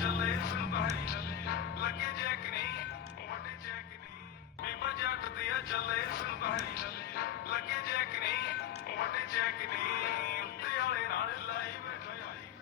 ਚੱਲੇ ਸੰਭਾਈ ਲੱਗੇ ਜੈਕ ਨਹੀਂ ਵੱਡੇ ਜੈਕ ਨਹੀਂ ਬੀਬਾ ਜੱਟ ਦੇ ਚੱਲੇ ਸੰਭਾਈ ਲੱਗੇ ਜੈਕ ਨਹੀਂ ਵੱਡੇ ਜੈਕ ਨਹੀਂ